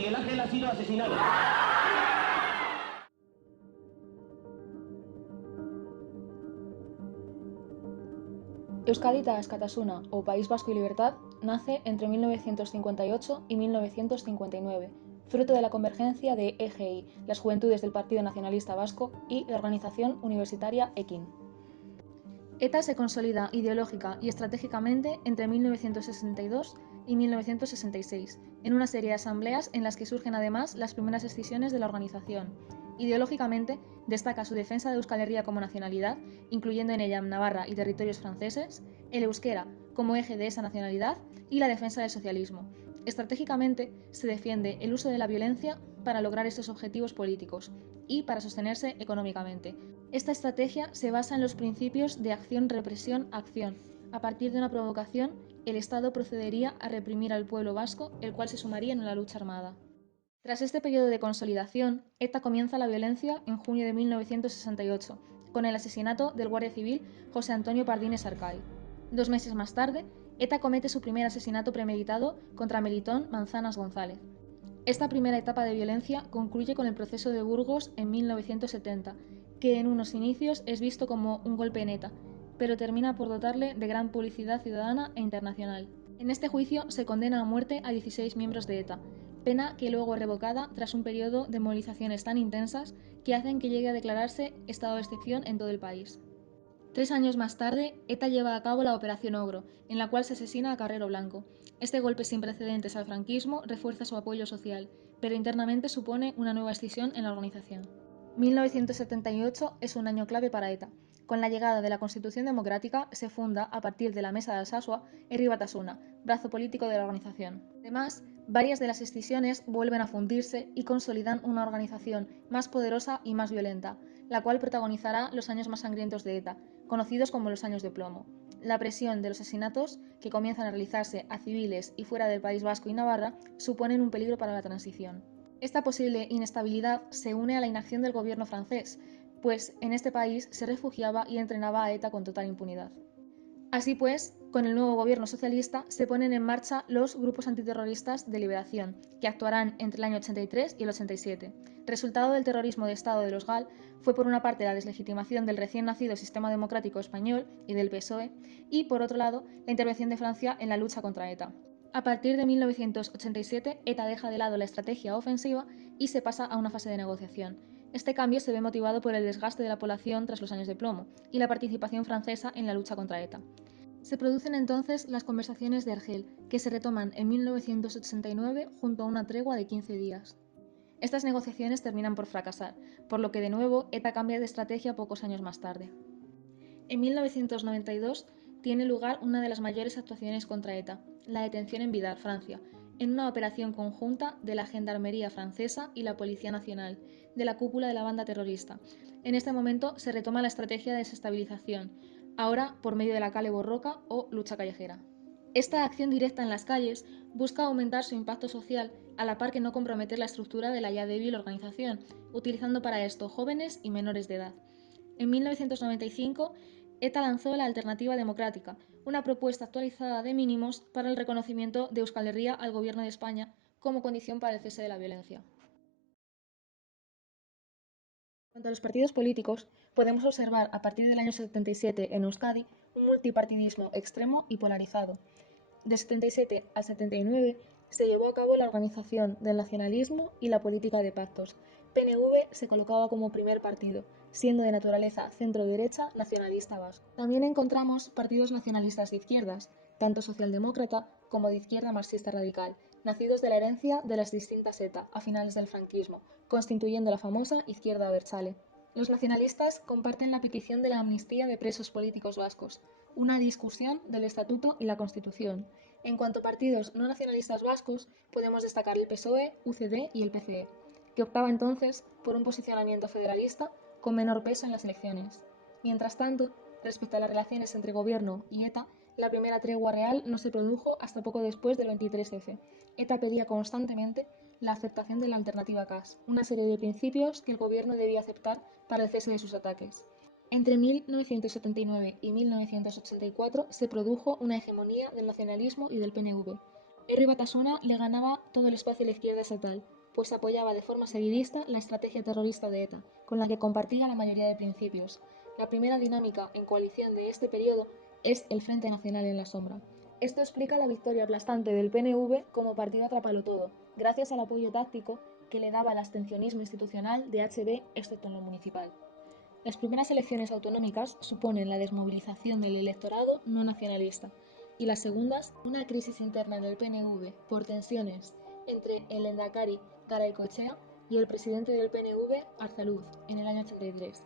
Miguel Ángel ha sido asesinado. Euskadi Askatasuna, o País Vasco y Libertad, nace entre 1958 y 1959, fruto de la convergencia de EGI, las Juventudes del Partido Nacionalista Vasco, y la organización universitaria EKIN. ETA se consolida ideológica y estratégicamente entre 1962 y 1966, en una serie de asambleas en las que surgen además las primeras escisiones de la organización. Ideológicamente, destaca su defensa de Euskal Herria como nacionalidad, incluyendo en ella Navarra y territorios franceses, el euskera como eje de esa nacionalidad y la defensa del socialismo. Estratégicamente, se defiende el uso de la violencia para lograr estos objetivos políticos y para sostenerse económicamente. Esta estrategia se basa en los principios de acción-represión-acción. A partir de una provocación, el Estado procedería a reprimir al pueblo vasco, el cual se sumaría en la lucha armada. Tras este periodo de consolidación, ETA comienza la violencia en junio de 1968, con el asesinato del guardia civil José Antonio Pardines Arcay. 2 meses más tarde, ETA comete su primer asesinato premeditado contra Melitón Manzanas González. Esta primera etapa de violencia concluye con el proceso de Burgos en 1970, que en unos inicios es visto como un golpe en ETA, pero termina por dotarle de gran publicidad ciudadana e internacional. En este juicio se condena a muerte a 16 miembros de ETA, pena que luego es revocada tras un periodo de movilizaciones tan intensas que hacen que llegue a declararse estado de excepción en todo el país. 3 años más tarde, ETA lleva a cabo la Operación Ogro, en la cual se asesina a Carrero Blanco. Este golpe sin precedentes al franquismo refuerza su apoyo social, pero internamente supone una nueva escisión en la organización. 1978 es un año clave para ETA. Con la llegada de la Constitución Democrática se funda, a partir de la Mesa de Alsasua, Herri Batasuna, brazo político de la organización. Además, varias de las escisiones vuelven a fundirse y consolidan una organización más poderosa y más violenta, la cual protagonizará los años más sangrientos de ETA, conocidos como los años de plomo. La presión de los asesinatos, que comienzan a realizarse a civiles y fuera del País Vasco y Navarra, suponen un peligro para la transición. Esta posible inestabilidad se une a la inacción del gobierno francés, pues en este país se refugiaba y entrenaba a ETA con total impunidad. Así pues, con el nuevo gobierno socialista se ponen en marcha los grupos antiterroristas de liberación, que actuarán entre el año 83 y el 87. Resultado del terrorismo de Estado de los GAL fue por una parte la deslegitimación del recién nacido sistema democrático español y del PSOE, y por otro lado la intervención de Francia en la lucha contra ETA. A partir de 1987, ETA deja de lado la estrategia ofensiva y se pasa a una fase de negociación. Este cambio se ve motivado por el desgaste de la población tras los años de plomo y la participación francesa en la lucha contra ETA. Se producen entonces las conversaciones de Argel, que se retoman en 1989 junto a una tregua de 15 días. Estas negociaciones terminan por fracasar, por lo que de nuevo ETA cambia de estrategia pocos años más tarde. En 1992 tiene lugar una de las mayores actuaciones contra ETA, la detención en Vidar, Francia, en una operación conjunta de la Gendarmería francesa y la Policía Nacional, de la cúpula de la banda terrorista. En este momento se retoma la estrategia de desestabilización, ahora por medio de la cale borroca o lucha callejera. Esta acción directa en las calles busca aumentar su impacto social a la par que no comprometer la estructura de la ya débil organización, utilizando para esto jóvenes y menores de edad. En 1995, ETA lanzó la Alternativa Democrática, una propuesta actualizada de mínimos para el reconocimiento de Euskal Herria al Gobierno de España como condición para el cese de la violencia. En cuanto a los partidos políticos, podemos observar a partir del año 77 en Euskadi un multipartidismo extremo y polarizado. De 77 a 79 se llevó a cabo la organización del nacionalismo y la política de pactos. PNV se colocaba como primer partido, siendo de naturaleza centro-derecha nacionalista vasco. También encontramos partidos nacionalistas de izquierdas, tanto socialdemócrata como de izquierda marxista radical, nacidos de la herencia de las distintas ETA a finales del franquismo, constituyendo la famosa Izquierda Abertzale. Los nacionalistas comparten la petición de la amnistía de presos políticos vascos, una discusión del Estatuto y la Constitución. En cuanto a partidos no nacionalistas vascos, podemos destacar el PSOE, UCD y el PCE, que optaba entonces por un posicionamiento federalista con menor peso en las elecciones. Mientras tanto, respecto a las relaciones entre gobierno y ETA, la primera tregua real no se produjo hasta poco después del 23F. ETA pedía constantemente la aceptación de la alternativa CAS, una serie de principios que el gobierno debía aceptar para el cese de sus ataques. Entre 1979 y 1984 se produjo una hegemonía del nacionalismo y del PNV. R. Batasuna le ganaba todo el espacio a la izquierda estatal, pues apoyaba de forma seguidista la estrategia terrorista de ETA, con la que compartía la mayoría de principios. La primera dinámica en coalición de este periodo es el Frente Nacional en la sombra. Esto explica la victoria aplastante del PNV como partido atrapalotodo, gracias al apoyo táctico que le daba el abstencionismo institucional de HB, excepto en lo municipal. Las primeras elecciones autonómicas suponen la desmovilización del electorado no nacionalista y las segundas una crisis interna del PNV por tensiones entre el Lehendakari Garaikoetxea y el presidente del PNV Arzaluz en el año 83.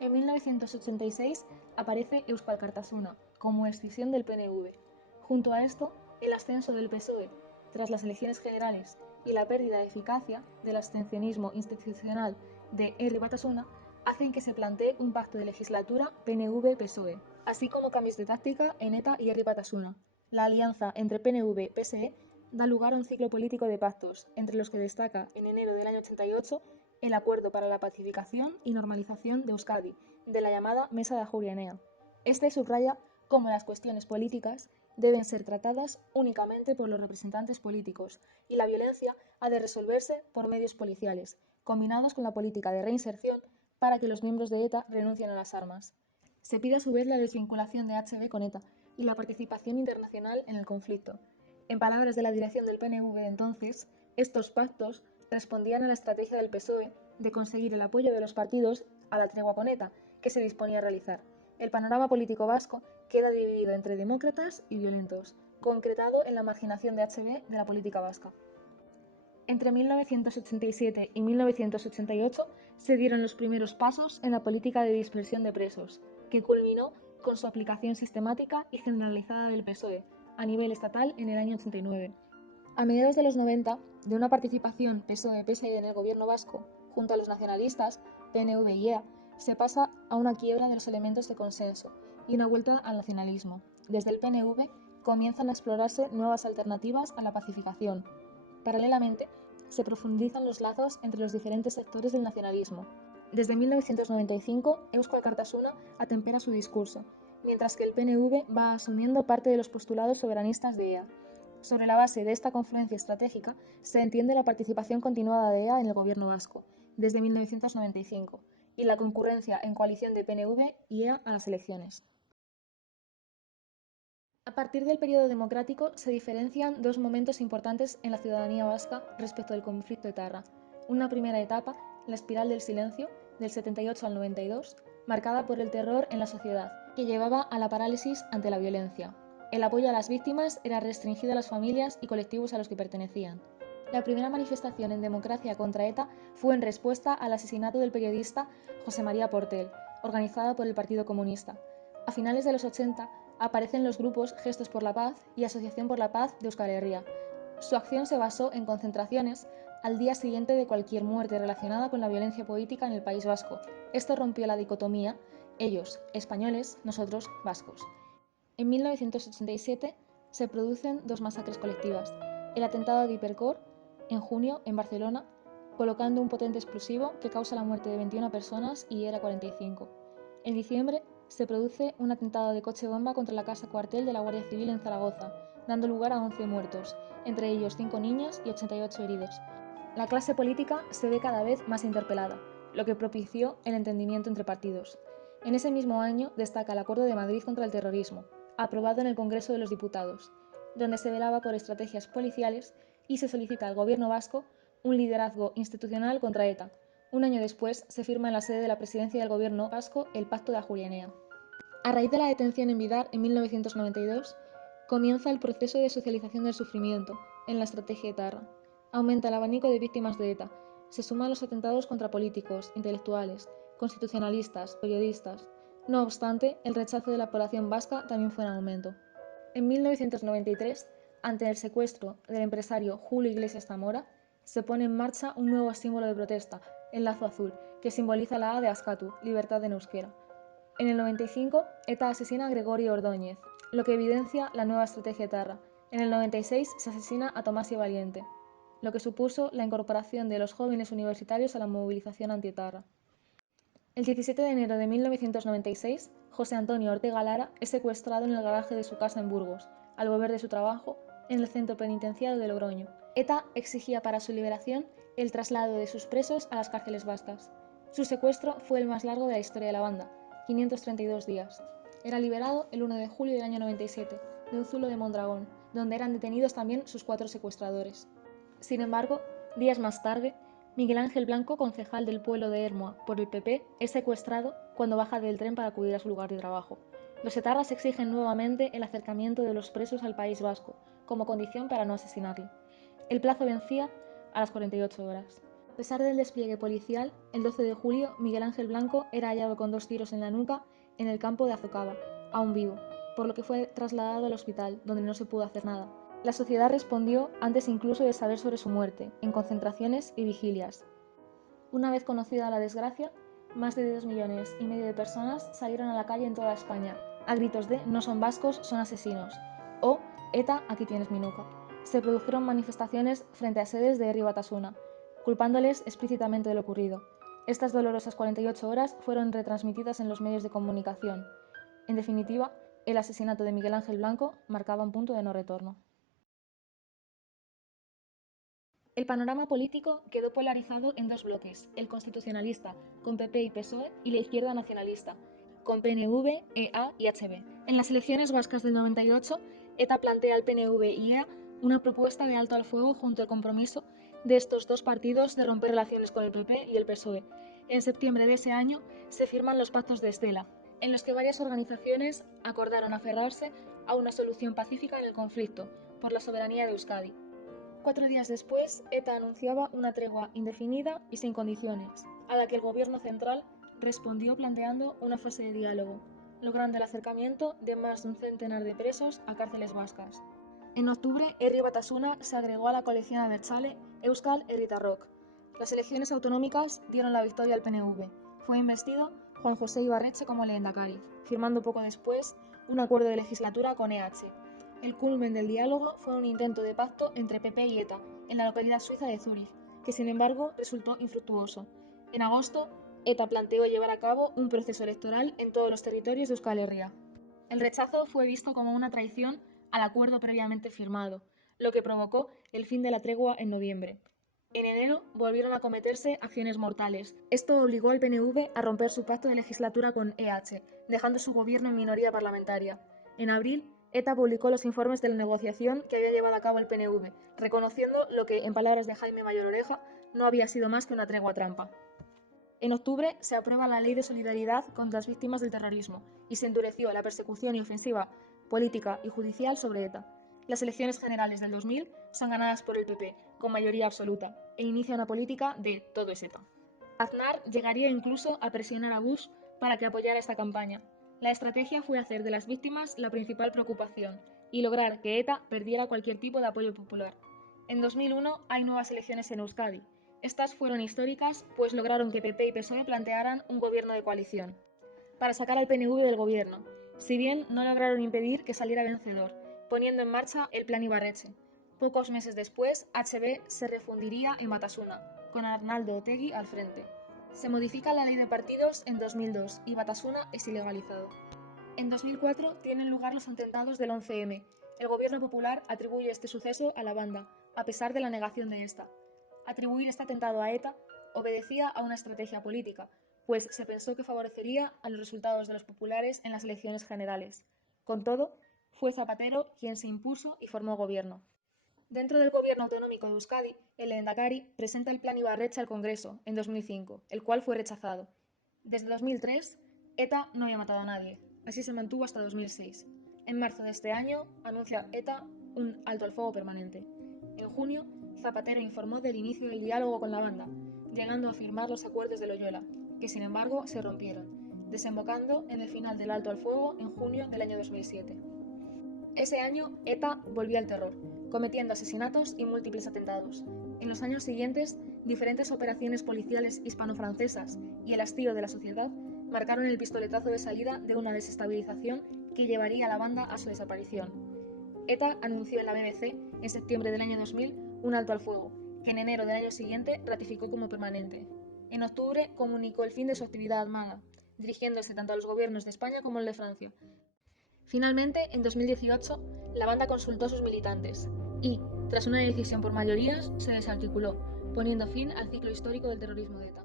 En 1986 aparece Euskal Kartasuna como escisión del PNV. Junto a esto, el ascenso del PSOE tras las elecciones generales y la pérdida de eficacia del abstencionismo institucional de R. Batasuna hacen que se plantee un pacto de legislatura PNV-PSOE, así como cambios de táctica en ETA y R. Batasuna. La alianza entre PNV-PSE da lugar a un ciclo político de pactos, entre los que destaca en enero del año 88 el Acuerdo para la Pacificación y Normalización de Euskadi, de la llamada Mesa de Ajuria Enea. Este subraya cómo las cuestiones políticas deben ser tratadas únicamente por los representantes políticos y la violencia ha de resolverse por medios policiales, combinados con la política de reinserción para que los miembros de ETA renuncien a las armas. Se pide a su vez la desvinculación de HB con ETA y la participación internacional en el conflicto. En palabras de la dirección del PNV de entonces, estos pactos respondían a la estrategia del PSOE de conseguir el apoyo de los partidos a la tregua con ETA que se disponía a realizar. El panorama político vasco queda dividido entre demócratas y violentos, concretado en la marginación de HB de la política vasca. Entre 1987 y 1988 se dieron los primeros pasos en la política de dispersión de presos, que culminó con su aplicación sistemática y generalizada del PSOE a nivel estatal en el año 89. A mediados de los 90, de una participación PSOE-PSE en el gobierno vasco, junto a los nacionalistas, PNV y EA, se pasa a una quiebra de los elementos de consenso y una vuelta al nacionalismo. Desde el PNV comienzan a explorarse nuevas alternativas a la pacificación. Paralelamente, se profundizan los lazos entre los diferentes sectores del nacionalismo. Desde 1995, Eusko Alkartasuna atempera su discurso, mientras que el PNV va asumiendo parte de los postulados soberanistas de EA. Sobre la base de esta confluencia estratégica, se entiende la participación continuada de EA en el gobierno vasco, desde 1995, y la concurrencia en coalición de PNV y EA a las elecciones. A partir del periodo democrático se diferencian dos momentos importantes en la ciudadanía vasca respecto del conflicto etarra. Una primera etapa, la espiral del silencio, del 78 al 92, marcada por el terror en la sociedad, que llevaba a la parálisis ante la violencia. El apoyo a las víctimas era restringido a las familias y colectivos a los que pertenecían. La primera manifestación en democracia contra ETA fue en respuesta al asesinato del periodista José María Portel, organizada por el Partido Comunista. A finales de los 80, aparecen los grupos Gestos por la Paz y Asociación por la Paz de Euskal Herria. Su acción se basó en concentraciones al día siguiente de cualquier muerte relacionada con la violencia política en el País Vasco. Esto rompió la dicotomía, ellos, españoles, nosotros, vascos. En 1987 se producen dos masacres colectivas. El atentado de Hipercor, en junio, en Barcelona, colocando un potente explosivo que causa la muerte de 21 personas y hiere a 45. En diciembre, se produce un atentado de coche bomba contra la casa cuartel de la Guardia Civil en Zaragoza, dando lugar a 11 muertos, entre ellos 5 niñas y 88 heridos. La clase política se ve cada vez más interpelada, lo que propició el entendimiento entre partidos. En ese mismo año destaca el Acuerdo de Madrid contra el terrorismo, aprobado en el Congreso de los Diputados, donde se velaba por estrategias policiales y se solicita al gobierno vasco un liderazgo institucional contra ETA. Un año después se firma en la sede de la presidencia del gobierno vasco el Pacto de Ajuria Enea. A raíz de la detención en Vidar en 1992, comienza el proceso de socialización del sufrimiento en la estrategia etarra. Aumenta el abanico de víctimas de ETA. Se suman los atentados contra políticos, intelectuales, constitucionalistas, periodistas. No obstante, el rechazo de la población vasca también fue en aumento. En 1993, ante el secuestro del empresario Julio Iglesias Zamora, se pone en marcha un nuevo símbolo de protesta, el lazo azul, que simboliza la A de Askatu, libertad en euskera. En el 95, ETA asesina a Gregorio Ordóñez, lo que evidencia la nueva estrategia etarra. En el 96 se asesina a Tomás y Valiente, lo que supuso la incorporación de los jóvenes universitarios a la movilización antietarra. El 17 de enero de 1996, José Antonio Ortega Lara es secuestrado en el garaje de su casa en Burgos. Al volver de su trabajo, en el centro penitenciario de Logroño. ETA exigía para su liberación el traslado de sus presos a las cárceles vascas. Su secuestro fue el más largo de la historia de la banda, 532 días. Era liberado el 1 de julio del año 97, de un zulo de Mondragón, donde eran detenidos también sus 4 secuestradores. Sin embargo, días más tarde, Miguel Ángel Blanco, concejal del pueblo de Hermoa por el PP, es secuestrado cuando baja del tren para acudir a su lugar de trabajo. Los etarras exigen nuevamente el acercamiento de los presos al País Vasco, como condición para no asesinarle. El plazo vencía a las 48 horas. A pesar del despliegue policial, el 12 de julio Miguel Ángel Blanco era hallado con 2 tiros en la nuca en el campo de Azocaba, aún vivo, por lo que fue trasladado al hospital, donde no se pudo hacer nada. La sociedad respondió antes incluso de saber sobre su muerte, en concentraciones y vigilias. Una vez conocida la desgracia, más de 2,5 millones de personas salieron a la calle en toda España, a gritos de "no son vascos, son asesinos" o "ETA, aquí tienes mi nuca". Se produjeron manifestaciones frente a sedes de Herri Batasuna, culpándoles explícitamente de lo ocurrido. Estas dolorosas 48 horas fueron retransmitidas en los medios de comunicación. En definitiva, el asesinato de Miguel Ángel Blanco marcaba un punto de no retorno. El panorama político quedó polarizado en 2 bloques: el constitucionalista, con PP y PSOE, y la izquierda nacionalista, con PNV, EA y HB. En las elecciones vascas del 98, ETA plantea al PNV y EA una propuesta de alto al fuego junto al compromiso de estos 2 partidos de romper relaciones con el PP y el PSOE. En septiembre de ese año se firman los pactos de Estela, en los que varias organizaciones acordaron aferrarse a una solución pacífica en el conflicto por la soberanía de Euskadi. 4 días después, ETA anunciaba una tregua indefinida y sin condiciones, a la que el gobierno central respondió planteando una fase de diálogo, logrando el acercamiento de más de un centenar de presos a cárceles vascas. En octubre, Herri Batasuna se agregó a la coalición abertzale Euskal Herritarrok. Las elecciones autonómicas dieron la victoria al PNV. Fue investido Juan José Ibarretxe como lehendakari, firmando poco después un acuerdo de legislatura con EH. El culmen del diálogo fue un intento de pacto entre PP y ETA, en la localidad suiza de Zúrich, que sin embargo resultó infructuoso. En agosto, ETA planteó llevar a cabo un proceso electoral en todos los territorios de Euskal Herria. El rechazo fue visto como una traición al acuerdo previamente firmado, lo que provocó el fin de la tregua en noviembre. En enero volvieron a cometerse acciones mortales. Esto obligó al PNV a romper su pacto de legislatura con EH, dejando su gobierno en minoría parlamentaria. En abril, ETA publicó los informes de la negociación que había llevado a cabo el PNV, reconociendo lo que, en palabras de Jaime Mayor Oreja, no había sido más que una tregua trampa. En octubre se aprueba la Ley de Solidaridad contra las Víctimas del Terrorismo y se endureció la persecución y ofensiva política y judicial sobre ETA. Las elecciones generales del 2000 son ganadas por el PP, con mayoría absoluta, e inicia una política de "todo es ETA". Aznar llegaría incluso a presionar a Bush para que apoyara esta campaña. La estrategia fue hacer de las víctimas la principal preocupación y lograr que ETA perdiera cualquier tipo de apoyo popular. En 2001 hay nuevas elecciones en Euskadi. Estas fueron históricas, pues lograron que PP y PSOE plantearan un gobierno de coalición, para sacar al PNV del gobierno, si bien no lograron impedir que saliera vencedor, poniendo en marcha el Plan Ibarretxe. Pocos meses después, HB se refundiría en Batasuna, con Arnaldo Otegi al frente. Se modifica la ley de partidos en 2002 y Batasuna es ilegalizado. En 2004 tienen lugar los atentados del 11M. El gobierno popular atribuye este suceso a la banda, a pesar de la negación de esta. Atribuir este atentado a ETA obedecía a una estrategia política, pues se pensó que favorecería a los resultados de los populares en las elecciones generales. Con todo, fue Zapatero quien se impuso y formó gobierno. Dentro del gobierno autonómico de Euskadi, el lehendakari presenta el Plan Ibarretxe al Congreso en 2005, el cual fue rechazado. Desde 2003, ETA no había matado a nadie. Así se mantuvo hasta 2006. En marzo de este año, anuncia ETA un alto al fuego permanente. En junio, Zapatero informó del inicio del diálogo con la banda, llegando a firmar los acuerdos de Loyola, que sin embargo se rompieron, desembocando en el final del alto al fuego en junio del año 2007. Ese año, ETA volvió al terror, cometiendo asesinatos y múltiples atentados. En los años siguientes, diferentes operaciones policiales hispano-francesas y el hastío de la sociedad marcaron el pistoletazo de salida de una desestabilización que llevaría a la banda a su desaparición. ETA anunció en la BBC, en septiembre del año 2000, un alto al fuego, que en enero del año siguiente ratificó como permanente. En octubre comunicó el fin de su actividad armada, dirigiéndose tanto a los gobiernos de España como el de Francia. Finalmente, en 2018, La banda consultó a sus militantes y, tras una decisión por mayorías, se desarticuló, poniendo fin al ciclo histórico del terrorismo de ETA.